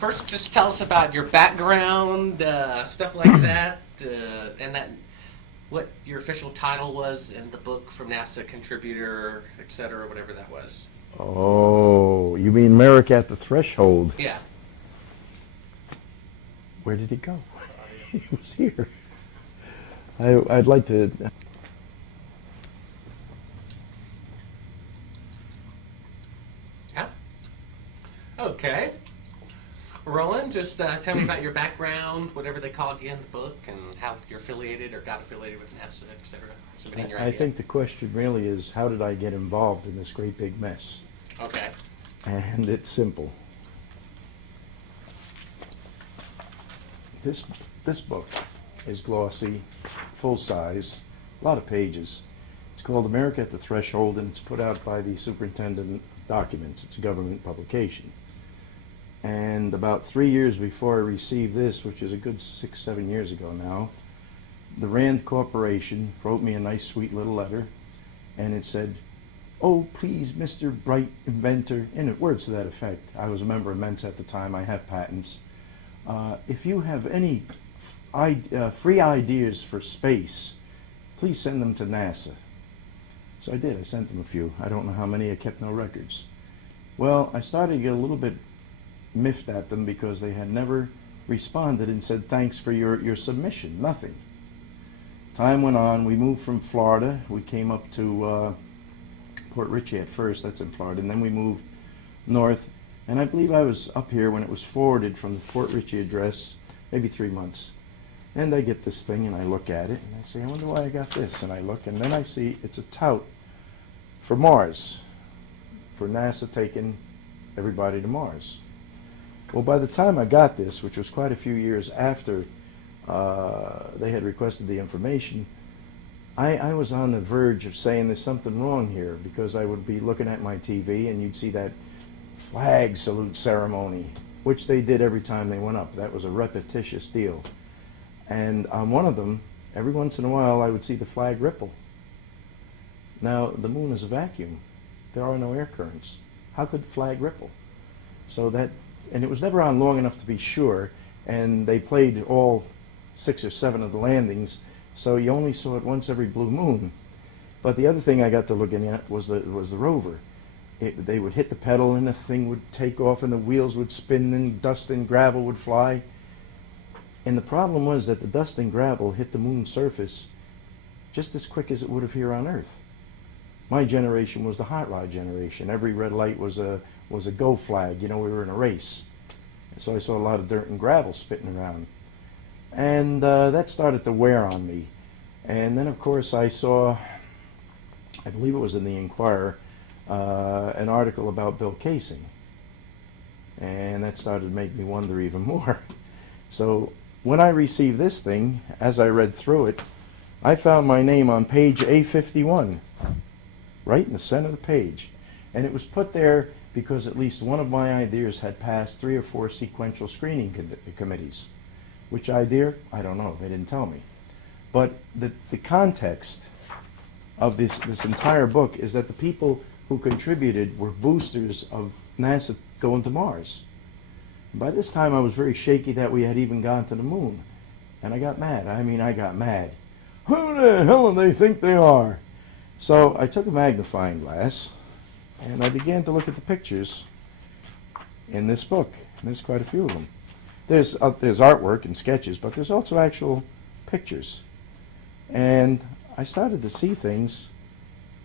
first just tell us about your background, stuff like that, and that what your official title was in the book from NASA contributor, etc., whatever that was. Oh, you mean Merrick at the Threshold? Yeah. Where did he go? He was here. I'd like to. Yeah. Okay. Roland, just tell me about your background, whatever they called you in the book, and how you're affiliated or got affiliated with NASA, etc. Submitting your I idea. think the question really is, how did I get involved in this great big mess? Okay. And it's simple. This book is glossy, full size, a lot of pages. It's called America at the Threshold, and it's put out by the Superintendent of Documents. It's a government publication. And about 3 years before I received this, which is a good 6-7 years ago now, the Rand Corporation wrote me a nice sweet little letter, and it said, "Oh, please, Mr. Bright Inventor," in words to that effect. I was a member of Mensa at the time. I have patents. If you have any free ideas for space, please send them to NASA. So I did. I sent them a few. I don't know how many. I kept no records. Well, I started to get a little bit miffed at them because they had never responded and said, "Thanks for your submission." Nothing. Time went on. We moved from Florida. We came up to Port Richey at first. That's in Florida. And then we moved north. And I believe I was up here when it was forwarded from the Port Richey address, maybe 3 months. And I get this thing and I look at it and I say, I wonder why I got this. And I look and then I see it's a tout for Mars, for NASA taking everybody to Mars. Well, by the time I got this, which was quite a few years after they had requested the information, I was on the verge of saying there's something wrong here, because I would be looking at my TV and you'd see that flag salute ceremony, which they did every time they went up. That was a repetitious deal. And on one of them, every once in a while, I would see the flag ripple. Now, the moon is a vacuum. There are no air currents. How could the flag ripple? So that, and it was never on long enough to be sure, and they played all 6 or 7 of the landings, so you only saw it once every blue moon. But the other thing I got to looking at was the rover. They would hit the pedal and the thing would take off and the wheels would spin and dust and gravel would fly. And the problem was that the dust and gravel hit the moon's surface just as quick as it would have here on Earth. My generation was the hot rod generation. Every red light was a go flag. You know, we were in a race. So I saw a lot of dirt and gravel spitting around. And that started to wear on me. And then, of course, I saw, I believe it was in the Inquirer, an article about Bill Casing. And that started to make me wonder even more. So when I received this thing, as I read through it, I found my name on page A51, right in the center of the page. And it was put there because at least one of my ideas had passed 3 or 4 sequential screening committees. Which idea? I don't know. They didn't tell me. But the context of this entire book is that the people who contributed were boosters of NASA going to Mars. And by this time, I was very shaky that we had even gone to the moon. And I got mad. I mean, I got mad. Who the hell do they think they are? So I took a magnifying glass, and I began to look at the pictures in this book. And there's quite a few of them. There's artwork and sketches, but there's also actual pictures. And I started to see things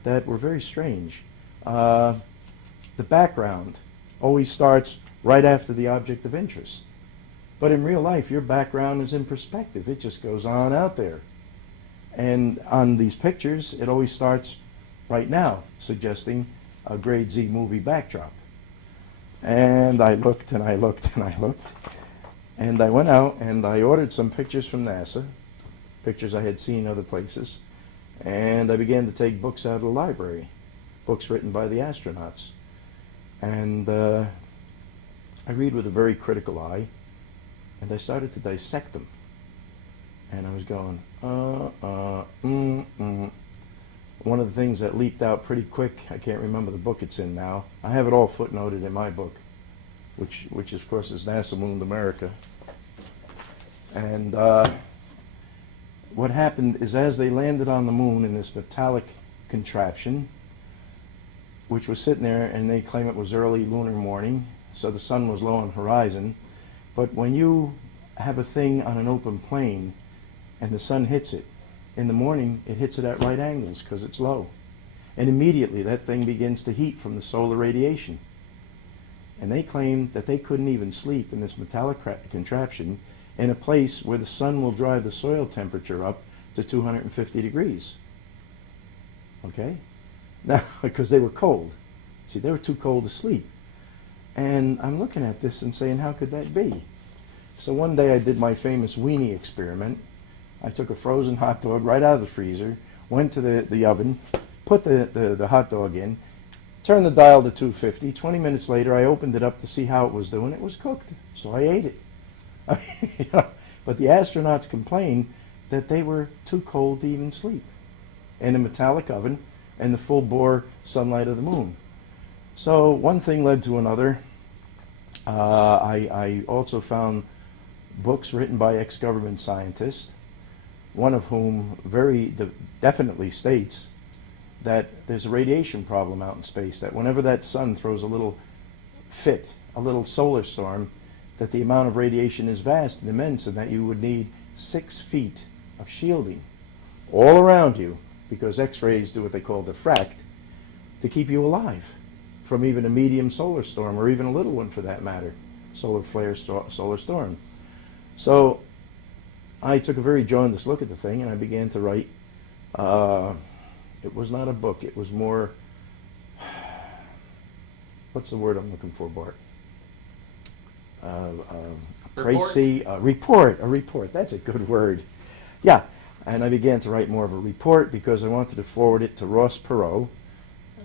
that were very strange. The background always starts right after the object of interest. But in real life, your background is in perspective. It just goes on out there. And on these pictures, it always starts right now, suggesting a grade Z movie backdrop. And I looked and I looked and I looked. And I went out and I ordered some pictures from NASA, pictures I had seen other places. And I began to take books out of the library, books written by the astronauts. And I read with a very critical eye, and I started to dissect them. And I was going, One of the things that leaped out pretty quick, I can't remember the book it's in now. I have it all footnoted in my book. which of course is NASA mooned America. And what happened is, as they landed on the moon in this metallic contraption, which was sitting there, and they claim it was early lunar morning, so the sun was low on the horizon. But when you have a thing on an open plane and the sun hits it, in the morning it hits it at right angles because it's low. And immediately that thing begins to heat from the solar radiation. And they claimed that they couldn't even sleep in this metallic contraption in a place where the sun will drive the soil temperature up to 250 degrees. Okay? Now, because they were cold. See, they were too cold to sleep. And I'm looking at this and saying, how could that be? So one day I did my famous weenie experiment. I took a frozen hot dog right out of the freezer, went to the oven, put the hot dog in, turned the dial to 250. 20 minutes later, I opened it up to see how it was doing. It was cooked, so I ate it. You know, but the astronauts complained that they were too cold to even sleep in a metallic oven and the full bore sunlight of the moon. So one thing led to another. I also found books written by ex-government scientists, one of whom very definitely states that there's a radiation problem out in space, that whenever that sun throws a little fit, a little solar storm, that the amount of radiation is vast and immense, and that you would need 6 feet of shielding all around you, because X-rays do what they call diffract, to keep you alive from even a medium solar storm, or even a little one for that matter, solar flare, solar storm. So I took a very jaundiced look at the thing, and I began to write. It was not a book, it was more, what's the word I'm looking for, Bart? Report, that's a good word. Yeah, and I began to write more of a report because I wanted to forward it to Ross Perot,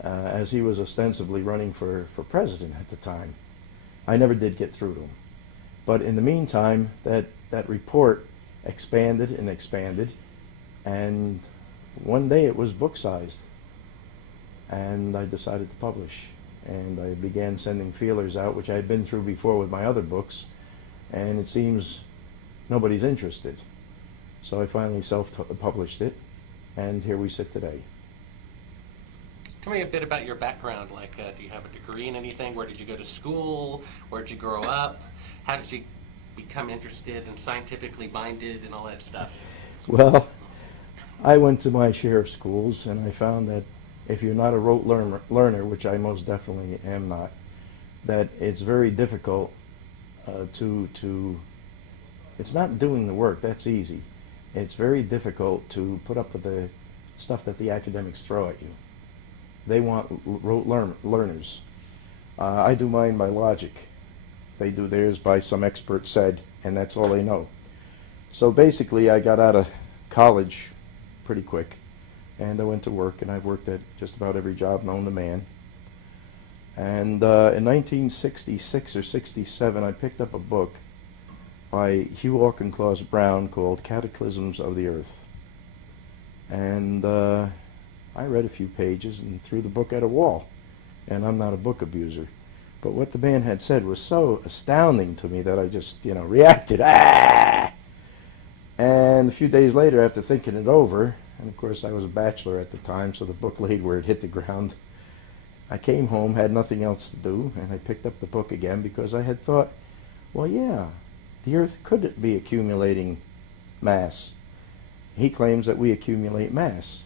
as he was ostensibly running for president at the time. I never did get through to him. But in the meantime, that report expanded and expanded, and one day it was book-sized, and I decided to publish. And I began sending feelers out, which I had been through before with my other books, and it seems nobody's interested. So I finally self-published it, and here we sit today. Tell me a bit about your background. Like, do you have a degree in anything? Where did you go to school? Where did you grow up? How did you become interested and scientifically minded and all that stuff? Well, I went to my share of schools, and I found that if you're not a rote learner, which I most definitely am not, that it's very difficult it's not doing the work, that's easy. It's very difficult to put up with the stuff that the academics throw at you. They want rote learners. I do mine by logic. They do theirs by some expert said, and that's all they know. So basically, I got out of college pretty quick, and I went to work, and I've worked at just about every job known to man. And in 1966 or 67, I picked up a book by Hugh Auchincloss Brown called Cataclysms of the Earth. And I read a few pages and threw the book at a wall. And I'm not a book abuser. But what the man had said was so astounding to me that I just, reacted. Ah! And a few days later, after thinking it over, and of course I was a bachelor at the time, so the book laid where it hit the ground, I came home, had nothing else to do, and I picked up the book again because I had thought, well, yeah, the Earth could be accumulating mass. He claims that we accumulate mass,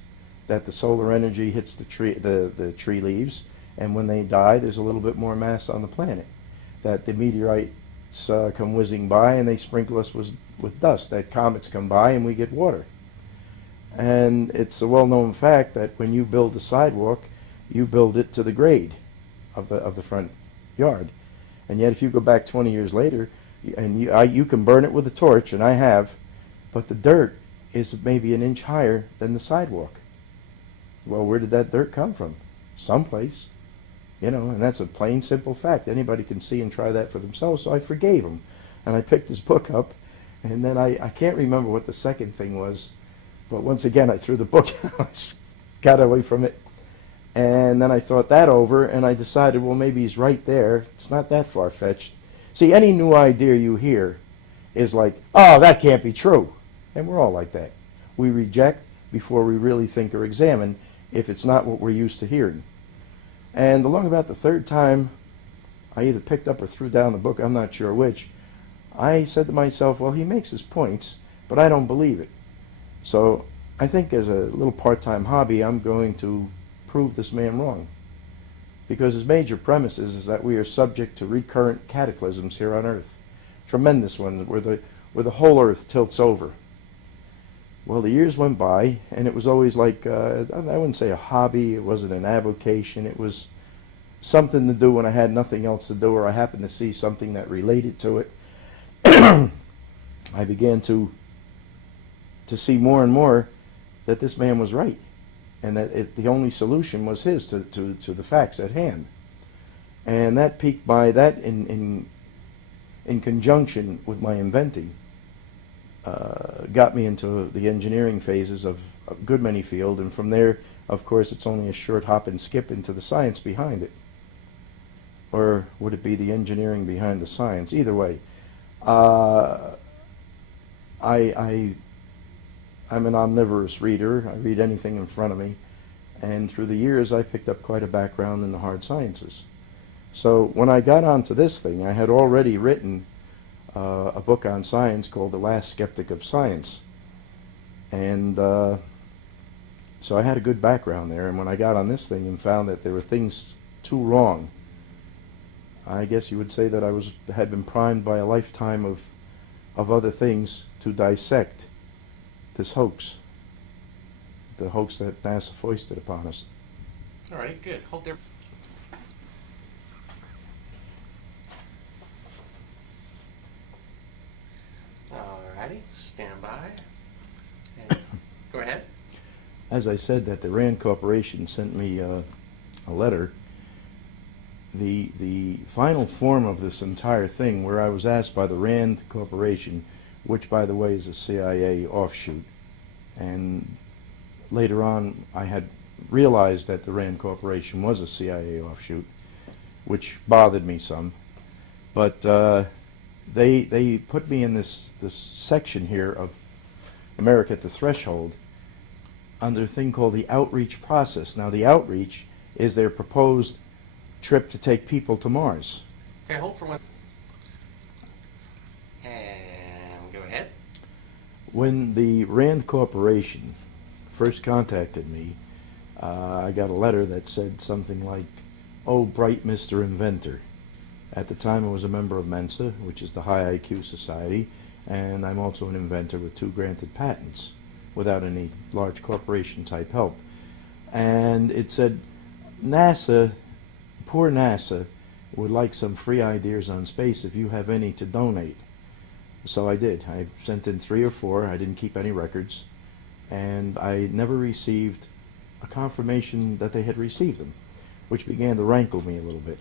that the solar energy hits the tree leaves, and when they die, there's a little bit more mass on the planet, that the meteorites come whizzing by and they sprinkle us with dust, that comets come by and we get water. And it's a well-known fact that when you build a sidewalk, you build it to the grade of the front yard. And yet if you go back 20 years later, and you can burn it with a torch, and I have, but the dirt is maybe an inch higher than the sidewalk. Well, where did that dirt come from? Someplace. And that's a plain, simple fact. Anybody can see and try that for themselves, so I forgave him. And I picked his book up, and then I can't remember what the second thing was, but once again I threw the book out, got away from it. And then I thought that over, and I decided, well, maybe he's right there. It's not that far-fetched. See, any new idea you hear is like, oh, that can't be true. And we're all like that. We reject before we really think or examine if it's not what we're used to hearing. And along about the third time, I either picked up or threw down the book, I'm not sure which, I said to myself, well, he makes his points, but I don't believe it. So I think as a little part-time hobby, I'm going to prove this man wrong. Because his major premise is that we are subject to recurrent cataclysms here on Earth. Tremendous ones, where the whole Earth tilts over. Well, the years went by, and it was always like, I wouldn't say a hobby, it wasn't an avocation, it was something to do when I had nothing else to do, or I happened to see something that related to it. I began to see more and more that this man was right, and that the only solution was his to the facts at hand. And that piqued by that in conjunction with my inventing, got me into the engineering phases of a good many fields, and from there, of course, it's only a short hop and skip into the science behind it. Or would it be the engineering behind the science? Either way, I'm an omnivorous reader. I read anything in front of me, and through the years, I picked up quite a background in the hard sciences. So when I got onto this thing, I had already written a book on science called The Last Skeptic of Science. And so I had a good background there, and when I got on this thing and found that there were things too wrong, I guess you would say that I had been primed by a lifetime of other things to dissect this hoax, the hoax that NASA foisted upon us. All right, good. Hold there. Alrighty, stand by. And go ahead. As I said, that the Rand Corporation sent me a letter. The final form of this entire thing, where I was asked by the Rand Corporation, which by the way is a CIA offshoot, and later on I had realized that the Rand Corporation was a CIA offshoot, which bothered me some. But they put me in this section here of America at the Threshold under a thing called the outreach process. Now the outreach is their proposed trip to take people to Mars. Okay, hold for one. And go ahead. When the Rand Corporation first contacted me, I got a letter that said something like, "Oh, bright Mr. Inventor." At the time I was a member of Mensa, which is the high IQ society, and I'm also an inventor with 2 granted patents without any large corporation type help. And it said, NASA, poor NASA, would like some free ideas on space if you have any to donate. So I did. I sent in 3 or 4. I didn't keep any records, and I never received a confirmation that they had received them, which began to rankle me a little bit.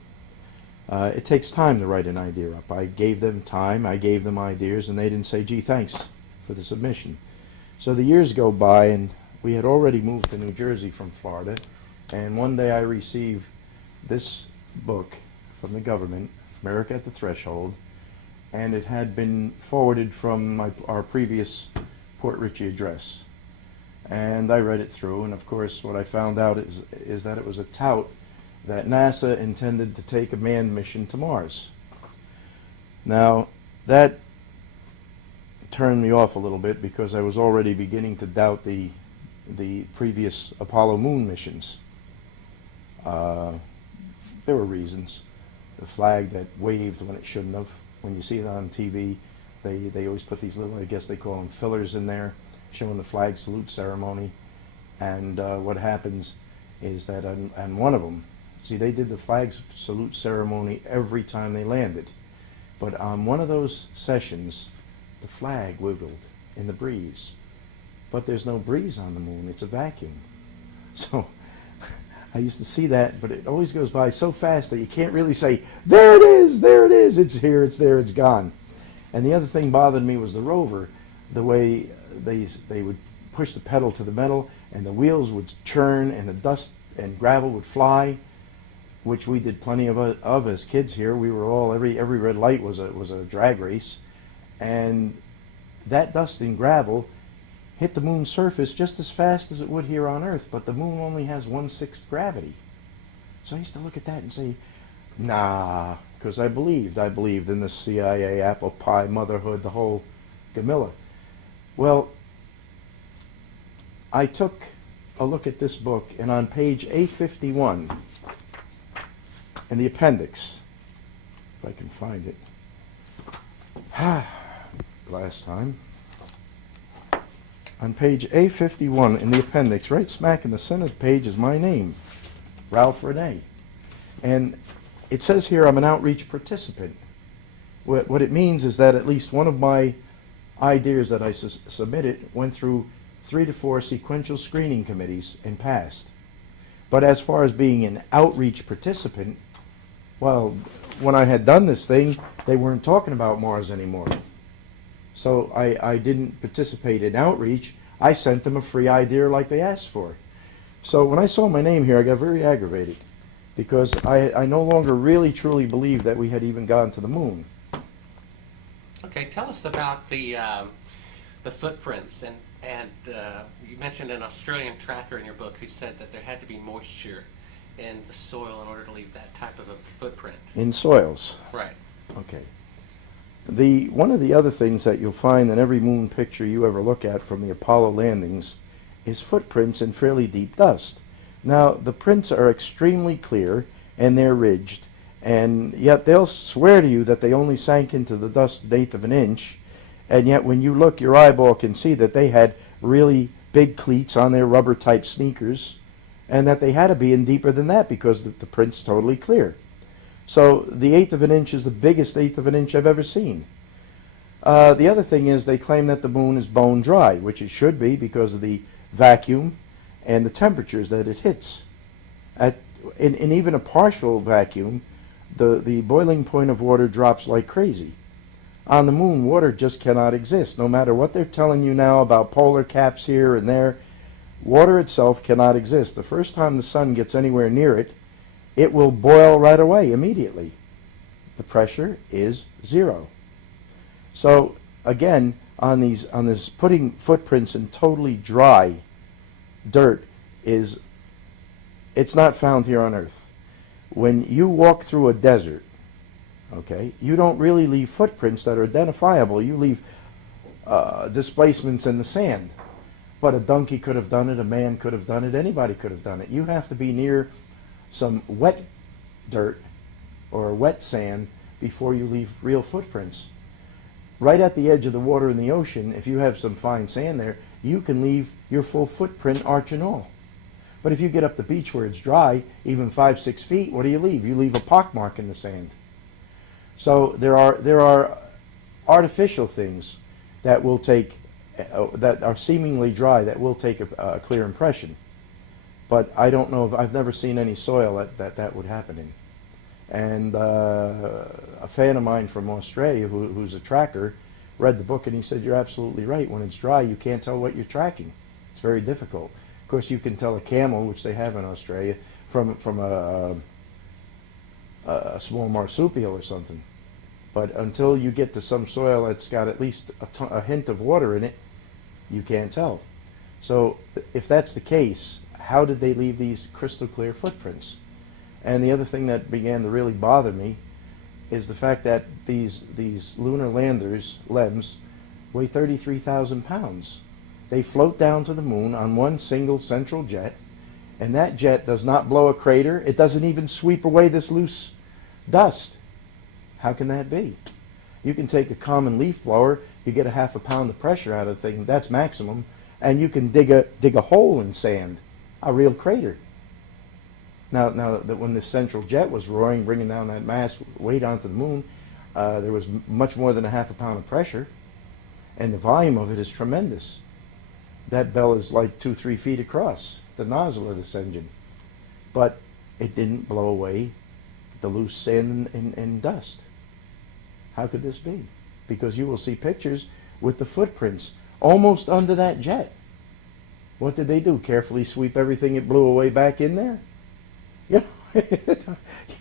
It takes time to write an idea up. I gave them time, I gave them ideas, and they didn't say, gee, thanks for the submission. So the years go by, and we had already moved to New Jersey from Florida, and one day I received this book from the government, America at the Threshold, and it had been forwarded from our previous Port Richey address. And I read it through, and of course what I found out is that it was a tout that NASA intended to take a manned mission to Mars. Now, that turned me off a little bit because I was already beginning to doubt the previous Apollo moon missions. There were reasons. The flag that waved when it shouldn't have. When you see it on TV, they always put these little, I guess they call them fillers in there, showing the flag salute ceremony. And what happens is that on one of them, see, they did the flag salute ceremony every time they landed. But on one of those sessions, the flag wiggled in the breeze. But there's no breeze on the moon, it's a vacuum. So I used to see that, but it always goes by so fast that you can't really say, there it is, it's here, it's there, it's gone. And the other thing bothered me was the rover, the way they would push the pedal to the metal, and the wheels would churn, and the dust and gravel would fly. which we did plenty of as kids here. We were all, every red light was a drag race, and that dust and gravel hit the moon's surface just as fast as it would here on Earth, but the moon only has 1/6 gravity. So I used to look at that and say, nah, because I believed in the CIA, apple pie, motherhood, the whole Gamilla. Well, I took a look at this book, and on page A51, in the appendix, if I can find it, last time, on page A51 in the appendix, right smack in the center of the page is my name, Ralph Rene. And it says here I'm an outreach participant. What it means is that at least one of my ideas that I submitted went through 3 to 4 sequential screening committees and passed. But as far as being an outreach participant, well, when I had done this thing, they weren't talking about Mars anymore. So I didn't participate in outreach. I sent them a free idea like they asked for. So when I saw my name here, I got very aggravated because I no longer really truly believed that we had even gone to the moon. Okay, tell us about the footprints, and you mentioned an Australian tracker in your book who said that there had to be moisture in the soil in order to leave that type of a footprint. In soils. Right. Okay. One of the other things that you'll find in every moon picture you ever look at from the Apollo landings is footprints in fairly deep dust. Now, the prints are extremely clear and they're ridged, and yet they'll swear to you that they only sank into the dust 1/8 of an inch, and yet when you look, your eyeball can see that they had really big cleats on their rubber-type sneakers, and that they had to be in deeper than that because the print's totally clear. So the 1/8 of an inch is the biggest 1/8 of an inch I've ever seen. The other thing is they claim that the moon is bone dry, which it should be because of the vacuum and the temperatures that it hits. In even a partial vacuum, the boiling point of water drops like crazy. On the moon, water just cannot exist. No matter what they're telling you now about polar caps here and there, water itself cannot exist. The first time the sun gets anywhere near it, it will boil right away, immediately. The pressure is 0. So again, on this putting footprints in totally dry dirt it's not found here on Earth. When you walk through a desert, okay, you don't really leave footprints that are identifiable. You leave displacements in the sand. But a donkey could have done it, a man could have done it, anybody could have done it. You have to be near some wet dirt or wet sand before you leave real footprints. Right at the edge of the water in the ocean, if you have some fine sand there, you can leave your full footprint, arch and all. But if you get up the beach where it's dry, even 5-6 feet, what do you leave? You leave a pockmark in the sand. So there are artificial things that will take, that are seemingly dry, that will take a clear impression. But I don't know if I've never seen any soil that would happen in. And a fan of mine from Australia who's a tracker read the book and he said, you're absolutely right. When it's dry, you can't tell what you're tracking. It's very difficult. Of course, you can tell a camel, which they have in Australia, from a small marsupial or something. But until you get to some soil that's got at least a hint of water in it, you can't tell. So if that's the case, how did they leave these crystal clear footprints? And the other thing that began to really bother me is the fact that these lunar landers, LEMs, weigh 33,000 pounds. They float down to the moon on one single central jet, and that jet does not blow a crater. It doesn't even sweep away this loose dust. How can that be? You can take a common leaf blower, you get a 1/2 pound of pressure out of the thing, that's maximum, and you can dig a hole in sand, a real crater. Now that when this central jet was roaring, bringing down that mass weight onto the moon, there was much more than a 1/2 pound of pressure, and the volume of it is tremendous. That bell is like 2-3 feet across, the nozzle of this engine. But it didn't blow away the loose sand and dust. How could this be? Because you will see pictures with the footprints almost under that jet. What did they do? Carefully sweep everything it blew away back in there? You know, You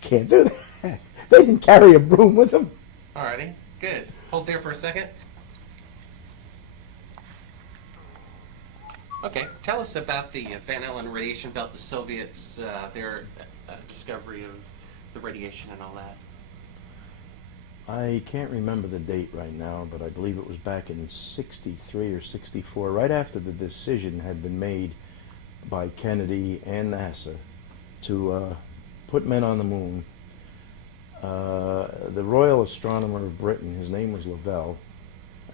can't do that. They didn't carry a broom with them. Alrighty, good. Hold there for a second. Okay, tell us about the Van Allen radiation belt, the Soviets, their discovery of the radiation and all that. I can't remember the date right now, but I believe it was back in 63 or 64, right after the decision had been made by Kennedy and NASA to put men on the moon. The Royal Astronomer of Britain, his name was Lovell,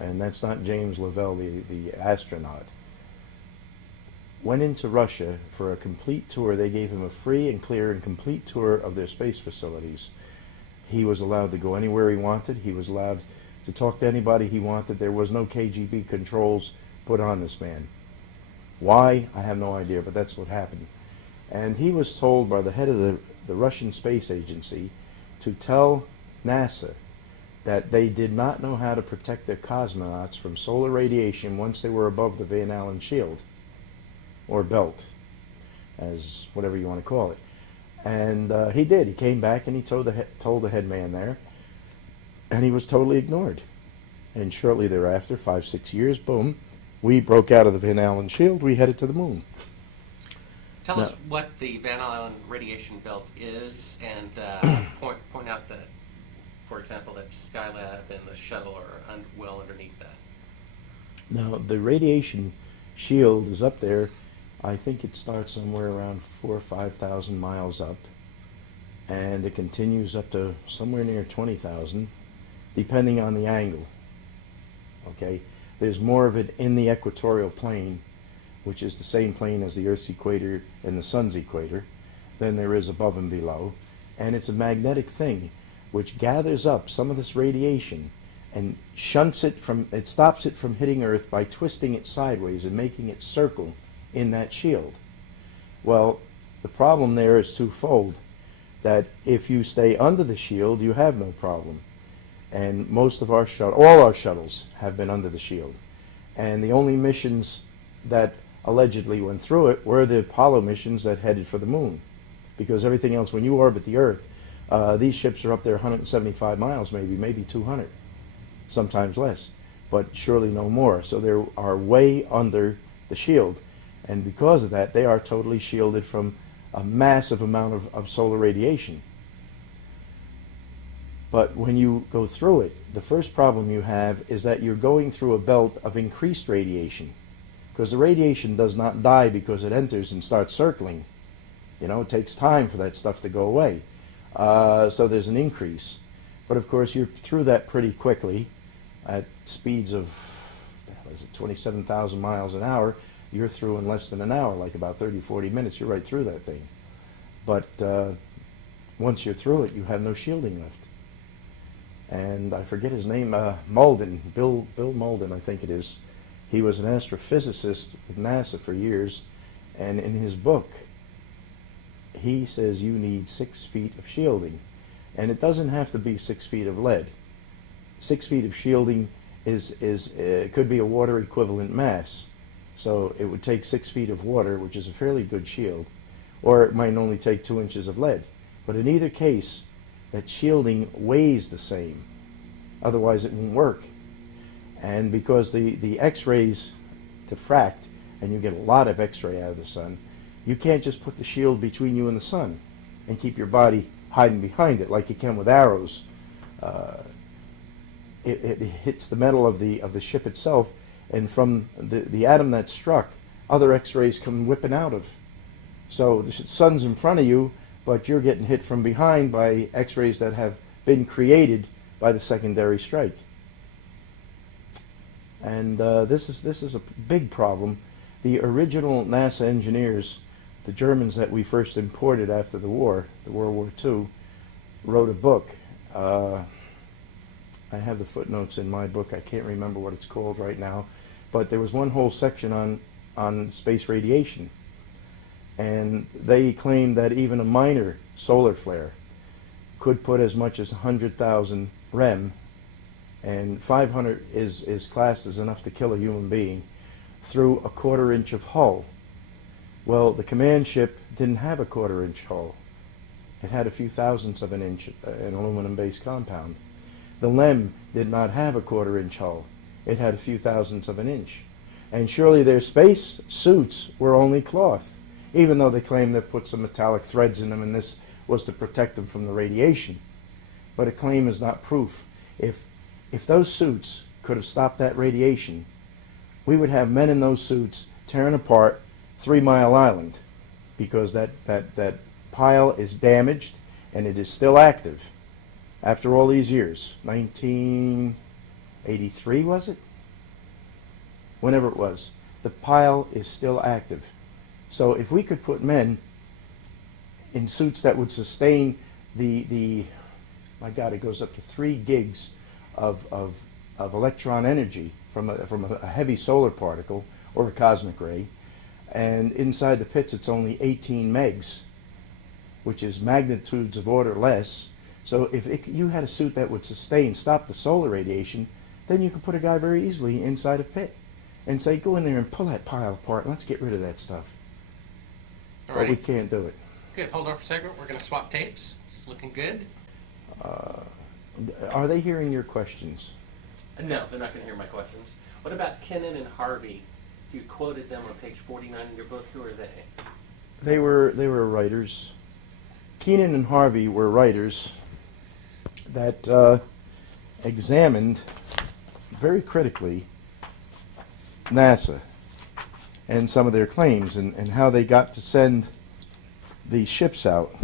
and that's not James Lovell, the astronaut, went into Russia for a complete tour. They gave him a free and clear and complete tour of their space facilities. He was allowed to go anywhere he wanted. He was allowed to talk to anybody he wanted. There was no KGB controls put on this man. Why? I have no idea, but that's what happened. And he was told by the head of the Russian Space Agency to tell NASA that they did not know how to protect their cosmonauts from solar radiation once they were above the Van Allen shield, or belt, as whatever you want to call it. And he did. He came back and he told the head man there, and he was totally ignored. And shortly thereafter, 5-6 years, boom, we broke out of the Van Allen shield. We headed to the moon. Tell us what the Van Allen radiation belt is, and point out that, for example, that Skylab and the shuttle are well underneath that. Now, the radiation shield is up there. I think it starts somewhere around 4,000 or 5,000 miles up, and it continues up to somewhere near 20,000, depending on the angle. Okay, there's more of it in the equatorial plane, which is the same plane as the Earth's equator and the Sun's equator, than there is above and below, and it's a magnetic thing which gathers up some of this radiation and shunts it from, it stops it from hitting Earth by twisting it sideways and making it circle in that shield. Well, the problem there is twofold, that if you stay under the shield, you have no problem. And most of our all our shuttles have been under the shield. And the only missions that allegedly went through it were the Apollo missions that headed for the moon. Because everything else, when you orbit the Earth, these ships are up there 175 miles, maybe 200, sometimes less, but surely no more. So they are way under the shield. And because of that, they are totally shielded from a massive amount of solar radiation. But when you go through it, the first problem you have is that you're going through a belt of increased radiation. Because the radiation does not die because it enters and starts circling. You know, it takes time for that stuff to go away. So there's an increase. But of course, you're through that pretty quickly at speeds of, 27,000 miles an hour. You're through in less than an hour, like about 30, 40 minutes. You're right through that thing. But once you're through it, you have no shielding left. And I forget his name, Malden, Bill Malden, I think it is. He was an astrophysicist with NASA for years, and in his book, he says you need 6 feet of shielding. And it doesn't have to be 6 feet of lead. 6 feet of shielding could be a water equivalent mass. So it would take 6 feet of water, which is a fairly good shield, or it might only take 2 inches of lead. But in either case, that shielding weighs the same. Otherwise it won't work. And because the X-rays diffract, and you get a lot of X-ray out of the sun, you can't just put the shield between you and the sun and keep your body hiding behind it like you can with arrows. It hits the metal of the ship itself, and from the atom that's struck, other X-rays come whipping out of. So the sun's in front of you, but you're getting hit from behind by X-rays that have been created by the secondary strike. And this is a big problem. The original NASA engineers, the Germans that we first imported after the war, the World War II, wrote a book. I have the footnotes in my book. I can't remember what it's called right now. But there was one whole section on space radiation. And they claimed that even a minor solar flare could put as much as 100,000 rem, and 500 is classed as enough to kill a human being, through a 1/4 inch of hull. Well, the command ship didn't have a 1/4 inch hull. It had a few thousandths of an inch, an aluminum-based compound. The LEM did not have a quarter-inch hull. It had a few thousandths of an inch. And surely their space suits were only cloth, even though they claimed they put some metallic threads in them and this was to protect them from the radiation. But a claim is not proof. If those suits could have stopped that radiation, we would have men in those suits tearing apart 3 Mile Island, because that pile is damaged and it is still active after all these years. 1983, was it? Whenever it was. The pile is still active. So if we could put men in suits that would sustain the my God, it goes up to 3 gigs of electron energy from a heavy solar particle or a cosmic ray, and inside the pits it's only 18 megs, which is magnitudes of order less. So if you had a suit that would stop the solar radiation, then you could put a guy very easily inside a pit and say, go in there and pull that pile apart and let's get rid of that stuff. But we can't do it. Good. Hold on for a second. We're going to swap tapes. It's looking good. Are they hearing your questions? No, they're not going to hear my questions. What about Kennan and Harvey? You quoted them on page 49 in your book. Who are they? They were writers. Keenan and Harvey were writers that examined very critically NASA and some of their claims and how they got to send these ships out.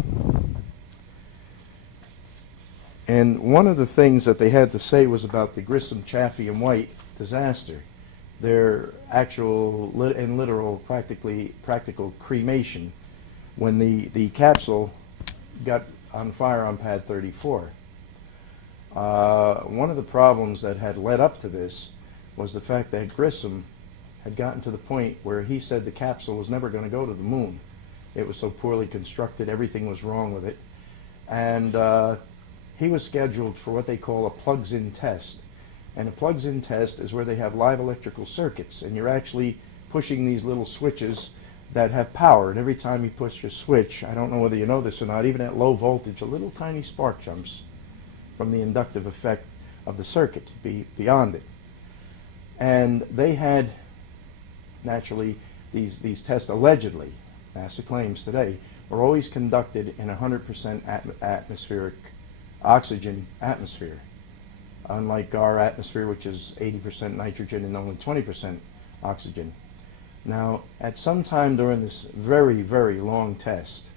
And one of the things that they had to say was about the Grissom, Chaffee, and White disaster, their actual and literal practical cremation when the capsule got on fire on pad 34. One of the problems that had led up to this was the fact that Grissom had gotten to the point where he said the capsule was never going to go to the moon. It was so poorly constructed, everything was wrong with it. And he was scheduled for what they call a plugs-in test. And a plugs-in test is where they have live electrical circuits, and you're actually pushing these little switches that have power. And every time you push your switch, I don't know whether you know this or not, even at low voltage, a little tiny spark jumps from the inductive effect of the circuit beyond it. And they had, naturally, these tests allegedly, NASA claims today, are always conducted in 100% atmospheric oxygen atmosphere, unlike our atmosphere, which is 80% nitrogen and only 20% oxygen. Now, at some time during this very, very long test,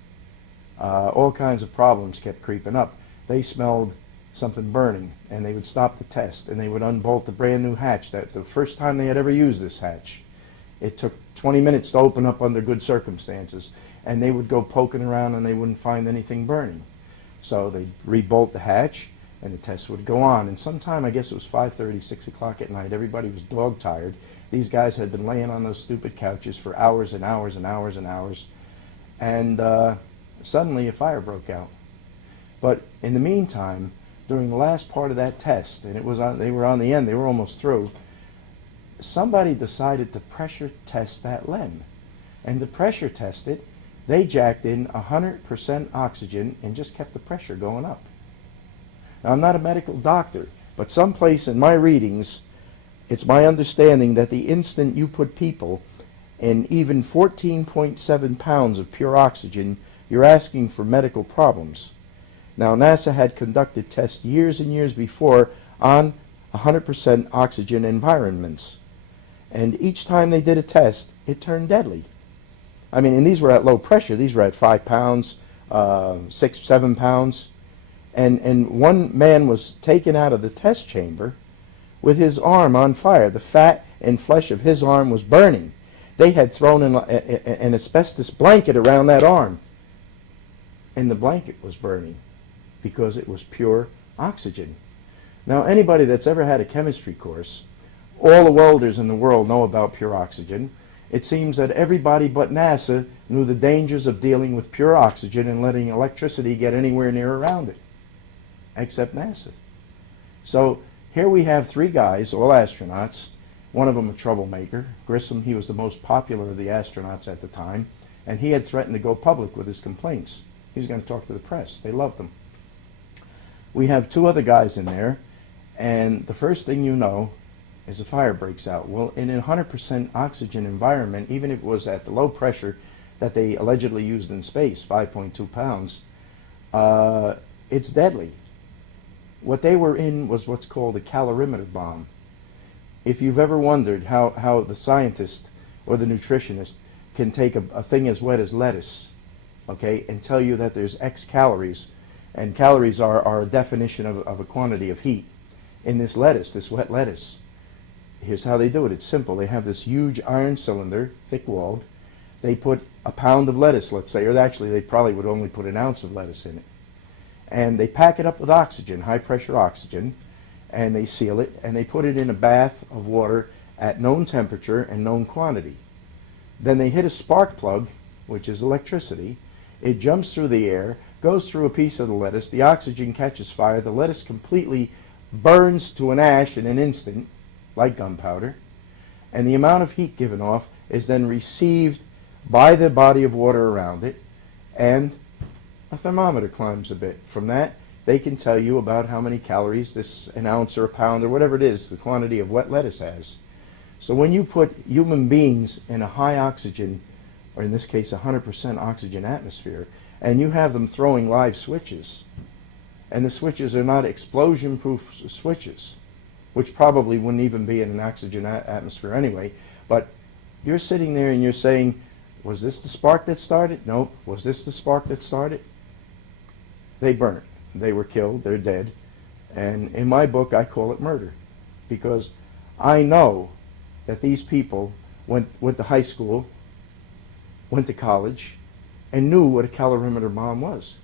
all kinds of problems kept creeping up. They smelled something burning, and they would stop the test, and they would unbolt the brand new hatch. That the first time they had ever used this hatch, it took 20 minutes to open up under good circumstances, and they would go poking around and they wouldn't find anything burning. So they'd rebolt the hatch, and the test would go on. And sometime, I guess it was 5:30, 6 o'clock at night, everybody was dog-tired. These guys had been laying on those stupid couches for hours and hours and hours and hours, and suddenly a fire broke out. But in the meantime, during the last part of that test, and they were on the end, they were almost through, somebody decided to pressure test that LEM. And to pressure test it, they jacked in 100% oxygen and just kept the pressure going up. Now, I'm not a medical doctor, but someplace in my readings, it's my understanding that the instant you put people in even 14.7 pounds of pure oxygen, you're asking for medical problems. Now, NASA had conducted tests years and years before on 100% oxygen environments. And each time they did a test, it turned deadly. I mean, and these were at low pressure. These were at 5 pounds, 6, 7 pounds. And one man was taken out of the test chamber with his arm on fire. The fat and flesh of his arm was burning. They had thrown an asbestos blanket around that arm, and the blanket was burning because it was pure oxygen. Now, anybody that's ever had a chemistry course, all the welders in the world know about pure oxygen. It seems that everybody but NASA knew the dangers of dealing with pure oxygen and letting electricity get anywhere near around it, except NASA. So here we have 3 guys, all astronauts, one of them a troublemaker. Grissom, he was the most popular of the astronauts at the time, and he had threatened to go public with his complaints. He was going to talk to the press. They loved him. We have 2 other guys in there, and the first thing you know is a fire breaks out. Well, in a 100% oxygen environment, even if it was at the low pressure that they allegedly used in space, 5.2 pounds, it's deadly. What they were in was what's called a calorimeter bomb. If you've ever wondered how the scientist or the nutritionist can take a thing as wet as lettuce, okay, and tell you that there's X calories, and calories are a definition of a quantity of heat in this lettuce, this wet lettuce. Here's how they do it. It's simple. They have this huge iron cylinder, thick-walled. They put a pound of lettuce, let's say, or actually they probably would only put an ounce of lettuce in it. And they pack it up with oxygen, high-pressure oxygen, and they seal it, and they put it in a bath of water at known temperature and known quantity. Then they hit a spark plug, which is electricity. It jumps through the air, goes through a piece of the lettuce, the oxygen catches fire, the lettuce completely burns to an ash in an instant, like gunpowder, and the amount of heat given off is then received by the body of water around it, and a thermometer climbs a bit. From that, they can tell you about how many calories an ounce or a pound or whatever it is, the quantity of wet lettuce has. So when you put human beings in a high oxygen, or in this case 100% oxygen atmosphere, and you have them throwing live switches, and the switches are not explosion-proof switches, which probably wouldn't even be in an oxygen atmosphere anyway, but you're sitting there and you're saying, was this the spark that started? Nope. Was this the spark that started? They burnt. They were killed. They're dead. And in my book, I call it murder, because I know that these people went to high school, went to college, and knew what a calorimeter bomb was.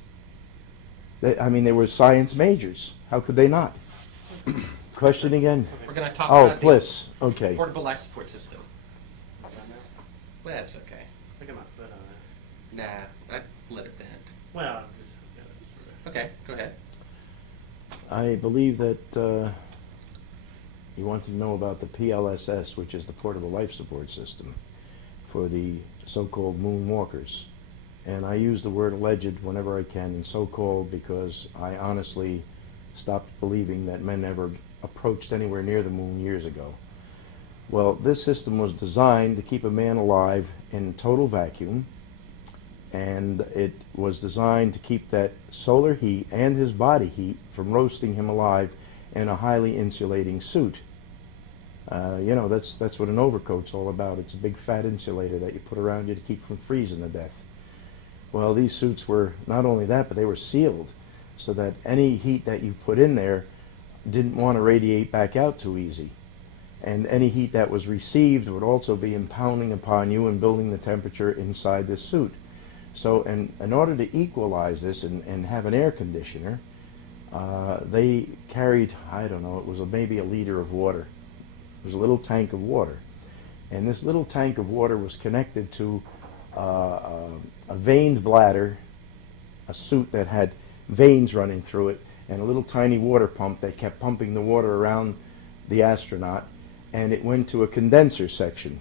They were science majors. How could they not? Question again? We're going to talk Oh, about Bliss. the Okay. portable life support system. Well, that's okay. I got my foot on it. Nah, I let it bend. Well, Okay, go ahead. I believe that you wanted to know about the PLSS, which is the portable life support system for the so-called moonwalkers. And I use the word alleged whenever I can, and so-called, because I honestly stopped believing that men ever approached anywhere near the moon years ago. Well, this system was designed to keep a man alive in total vacuum, and it was designed to keep that solar heat and his body heat from roasting him alive in a highly insulating suit. That's what an overcoat's all about. It's a big fat insulator that you put around you to keep from freezing to death. Well, these suits were not only that, but they were sealed so that any heat that you put in there didn't want to radiate back out too easy. And any heat that was received would also be impounding upon you and building the temperature inside this suit. So in order to equalize this and have an air conditioner, they carried, I don't know, it was maybe a liter of water. It was a little tank of water. And this little tank of water was connected to a veined bladder, a suit that had veins running through it, and a little tiny water pump that kept pumping the water around the astronaut, and it went to a condenser section.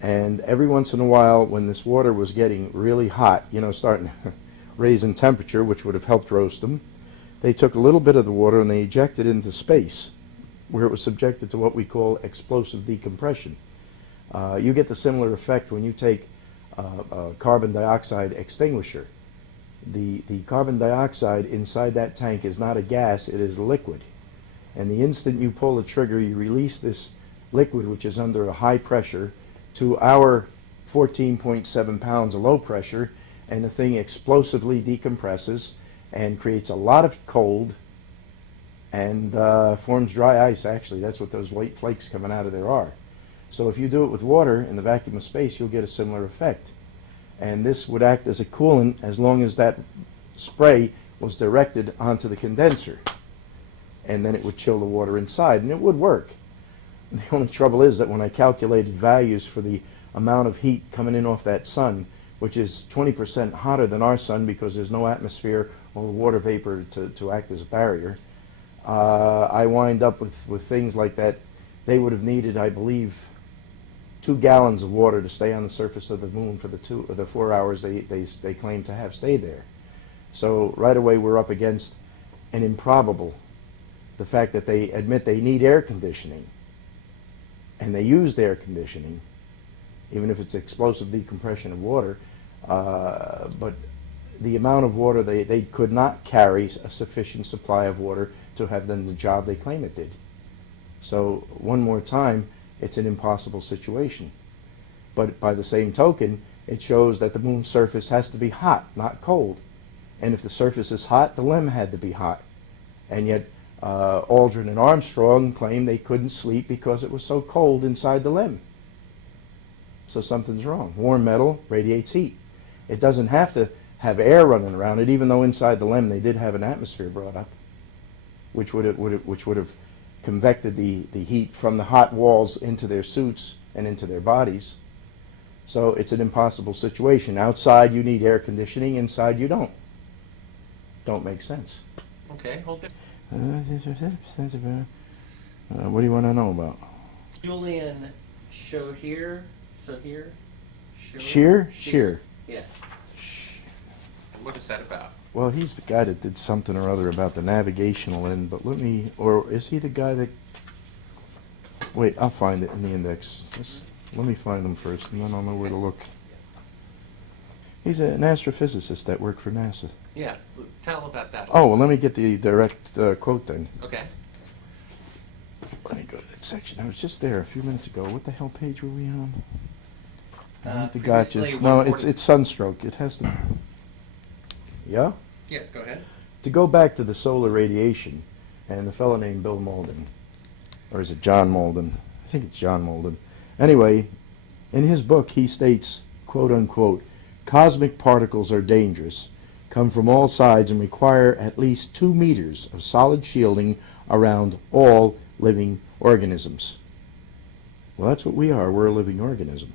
And every once in a while, when this water was getting really hot, starting to raise in temperature, which would have helped roast them, they took a little bit of the water and they ejected it into space, where it was subjected to what we call explosive decompression. You get the similar effect when you take a carbon dioxide extinguisher. The carbon dioxide inside that tank is not a gas, it is a liquid. And the instant you pull the trigger, you release this liquid, which is under a high pressure, to our 14.7 pounds of low pressure, and the thing explosively decompresses and creates a lot of cold and forms dry ice, actually. That's what those white flakes coming out of there are. So if you do it with water in the vacuum of space, you'll get a similar effect. And this would act as a coolant as long as that spray was directed onto the condenser. And then it would chill the water inside, and it would work. The only trouble is that when I calculated values for the amount of heat coming in off that sun, which is 20% hotter than our sun because there's no atmosphere or water vapor to act as a barrier, I wind up with things like that. They would have needed, I believe, 2 gallons of water to stay on the surface of the moon for the 4 hours they claim to have stayed there. So right away we're up against an improbable. The fact that they admit they need air conditioning, and they used air conditioning, even if it's explosive decompression of water, but the amount of water, they could not carry a sufficient supply of water to have done the job they claim it did. So one more time, it's an impossible situation. But by the same token, it shows that the moon's surface has to be hot, not cold. And if the surface is hot, the LEM had to be hot. And yet Aldrin and Armstrong claimed they couldn't sleep because it was so cold inside the LEM. So something's wrong. Warm metal radiates heat. It doesn't have to have air running around it, even though inside the LEM they did have an atmosphere brought up, which would have convected the heat from the hot walls into their suits and into their bodies. So it's an impossible situation. Outside you need air conditioning, inside you don't. Don't make sense. Okay, hold it. What do you want to know about? Julian show here, so here. Shear? Shear. Yes. What is that about? Well, he's the guy that did something or other about the navigational end, but or is he the guy that, wait, I'll find it in the index. Let me find him first, and then I'll know where to look. He's an astrophysicist that worked for NASA. Yeah, tell about that. Oh, well, let me get the direct quote then. Okay. Let me go to that section. I was just there a few minutes ago. What the hell page were we on? The gotchas. No, it's sunstroke. It has to. Yeah? Yeah, go ahead. To go back to the solar radiation, and the fellow named Bill Malden, or is it John Malden? I think it's John Malden. Anyway, in his book he states, quote unquote, cosmic particles are dangerous, come from all sides, and require at least 2 meters of solid shielding around all living organisms. Well, that's what we are. We're a living organism.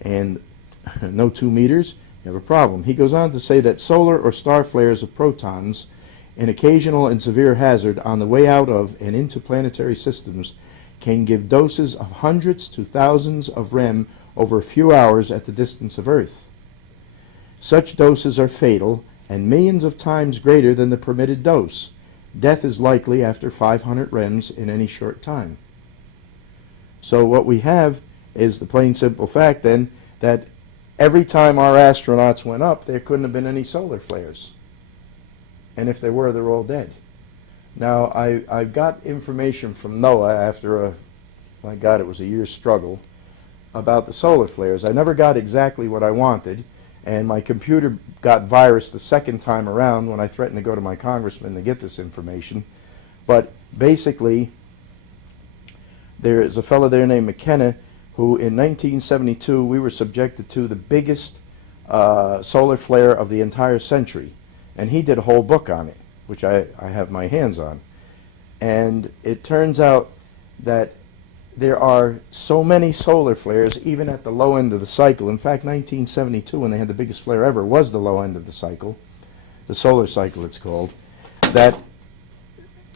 And no 2 meters, you have a problem. He goes on to say that solar or star flares of protons, an occasional and severe hazard on the way out of and into planetary systems, can give doses of hundreds to thousands of rem over a few hours at the distance of Earth. Such doses are fatal and millions of times greater than the permitted dose. Death is likely after 500 rems in any short time. So what we have is the plain simple fact then that every time our astronauts went up, there couldn't have been any solar flares. And if there were, they're all dead. Now, I got information from NOAA after my God, it was a year's struggle, about the solar flares. I never got exactly what I wanted, and my computer got virus the second time around when I threatened to go to my congressman to get this information. But basically, there is a fellow there named McKenna who in 1972 we were subjected to the biggest solar flare of the entire century. And he did a whole book on it, which I have my hands on. And it turns out that there are so many solar flares, even at the low end of the cycle. In fact, 1972, when they had the biggest flare ever, was the low end of the cycle, the solar cycle it's called, that,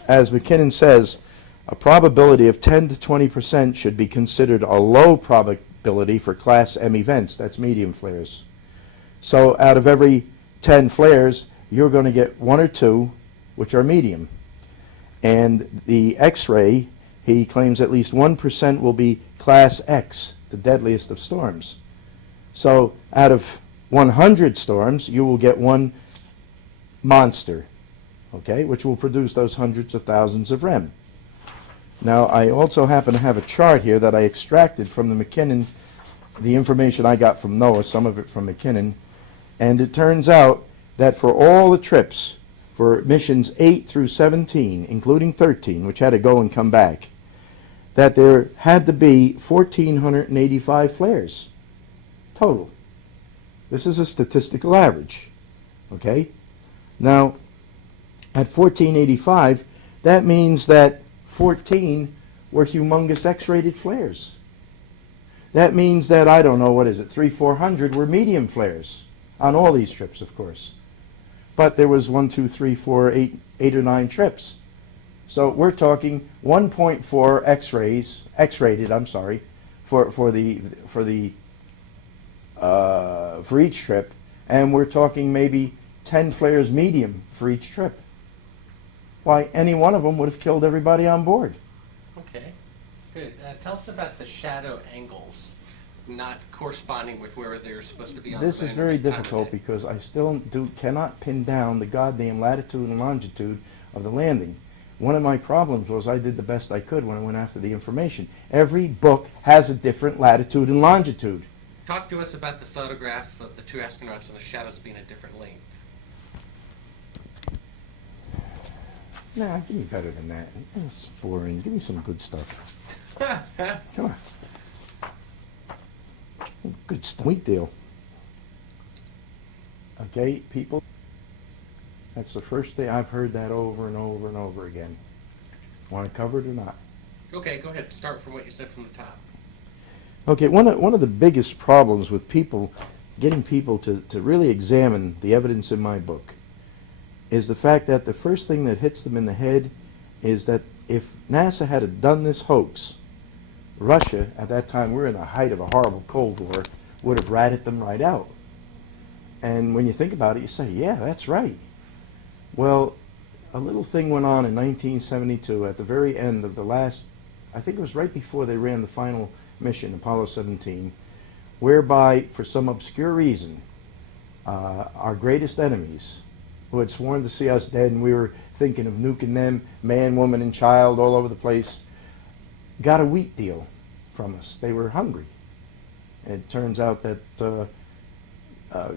as McKinnon says, a probability of 10 to 20% should be considered a low probability for Class M events. That's medium flares. So out of every 10 flares, you're going to get 1 or 2, which are medium. And the X-ray, he claims at least 1% will be Class X, the deadliest of storms. So out of 100 storms, you will get 1 monster, okay, which will produce those hundreds of thousands of rem. Now, I also happen to have a chart here that I extracted from the McKinnon, the information I got from NOAA, some of it from McKinnon, and it turns out that for all the trips, for missions 8 through 17, including 13, which had to go and come back, that there had to be 1,485 flares total. This is a statistical average, okay? Now, at 1,485, that means that 14 were humongous X-rated flares. That means that, I don't know, what is it, 300-400 were medium flares on all these trips, of course. But there was 1, 2, 3, 4, 8 or 9 trips. So we're talking 1.4 X-rays, X-rated, I'm sorry, for each trip, and we're talking maybe 10 flares medium for each trip. Why, any one of them would have killed everybody on board. Okay, good. Tell us about the shadow angles not corresponding with where they're supposed to be on This the is planet very at the time of difficult day. because I still cannot pin down the goddamn latitude and longitude of the landing. One of my problems was I did the best I could when I went after the information. Every book has a different latitude and longitude. Talk to us about the photograph of the two astronauts and the shadows being at different length. Nah, give me better than that. That's boring. Give me some good stuff. Come on. Good stuff. Wheat deal. Okay, people. That's the first day I've heard that over and over and over again. Want to cover it or not? Okay, go ahead. Start from what you said from the top. Okay, one of the biggest problems with people, getting people to really examine the evidence in my book, is the fact that the first thing that hits them in the head is that if NASA had done this hoax, Russia, at that time we were in the height of a horrible Cold War, would have ratted them right out. And when you think about it, you say, yeah, that's right. Well, a little thing went on in 1972 at the very end of the last, I think it was right before they ran the final mission, Apollo 17, whereby, for some obscure reason, our greatest enemies, who had sworn to see us dead and we were thinking of nuking them, man, woman, and child all over the place, got a wheat deal from us. They were hungry. It turns out that